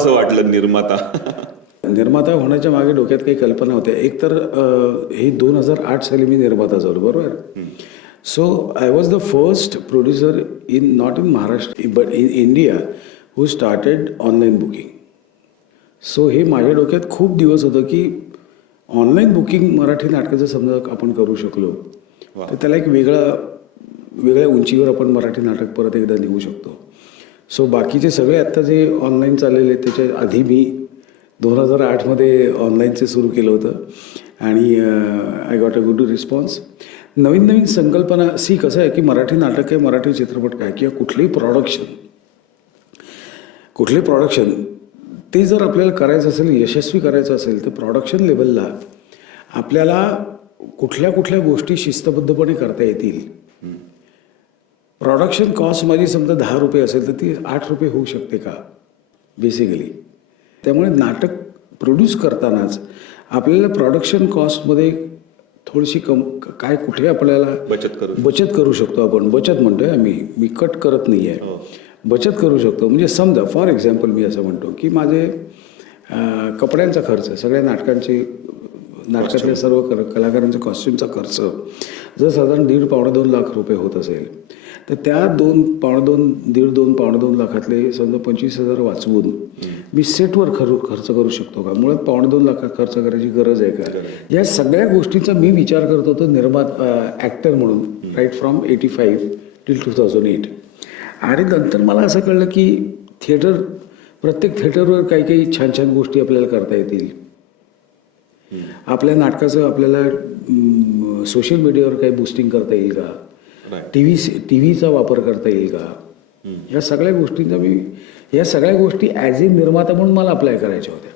व्हावंसं वाटलं निर्माता? निर्माता होण्याच्या मागे डोक्यात काही कल्पना होत्या. एक तर हे 2008 साली मी निर्माता झालो, बरोबर. So I was the first producer in not in Maharashtra but in India who started online booking. So हे माझ्या डोक्यात खूप दिवस होतं की ऑनलाईन बुकिंग मराठी नाटकाचं समजा आपण करू शकलो तर त्याला एक वेगळ्या उंचीवर आपण मराठी नाटक परत एकदा लिहू शकतो. सो बाकीचे सगळे आत्ता जे ऑनलाईन चाललेले त्याच्या आधी मी 2008मध्ये ऑनलाईनचे सुरू केलं होतं आणि I got a good response. नवीन संकल्पना कसं आहे की मराठी नाटक आहे, मराठी चित्रपट काय किंवा कुठलंही प्रॉडक्शन ते जर आपल्याला करायचं असेल, यशस्वी करायचं असेल तर प्रॉडक्शन लेवलला आपल्याला कुठल्या गोष्टी शिस्तबद्धपणे करता येतील. प्रॉडक्शन कॉस्ट माझी समजा 10 रुपये असेल तर ती 8 रुपये होऊ शकते का बेसिकली. त्यामुळे नाटक प्रोड्यूस करतानाच आपल्याला प्रोडक्शन कॉस्टमध्ये थोडीशी कुठे आपल्याला बचत करू शकतो. आपण बचत म्हणतोय मी कट करत नाही आहे, बचत करू शकतो. म्हणजे समजा फॉर एक्झाम्पल मी असं म्हणतो की माझे कपड्यांचा खर्च, सगळ्या नाटकातल्या सर्व कलाकारांच्या कॉस्ट्युमचा खर्च जर साधारण 1.5-2 लाख रुपये होत असेल तर त्या 1.5-2 लाखातले समजा 25,000 वाचवून मी सेटवर खर्च करू शकतो का? मुळात 2.5 लाख खर्च करायची गरज आहे का? या सगळ्या गोष्टींचा मी विचार करत होतो ॲक्टर म्हणून राईट फ्रॉम 85 टिल 2008. आणि नंतर मला असं कळलं की प्रत्येक थिएटरवर काही छान गोष्टी आपल्याला करता येतील. आपल्या नाटकाचं आपल्याला सोशल मीडियावर काही बूस्टिंग करता येईल का? टीव्हीचा वापर करता येईल का? या सगळ्या गोष्टी ॲज ए निर्माता म्हणून मला अप्लाय करायच्या होत्या.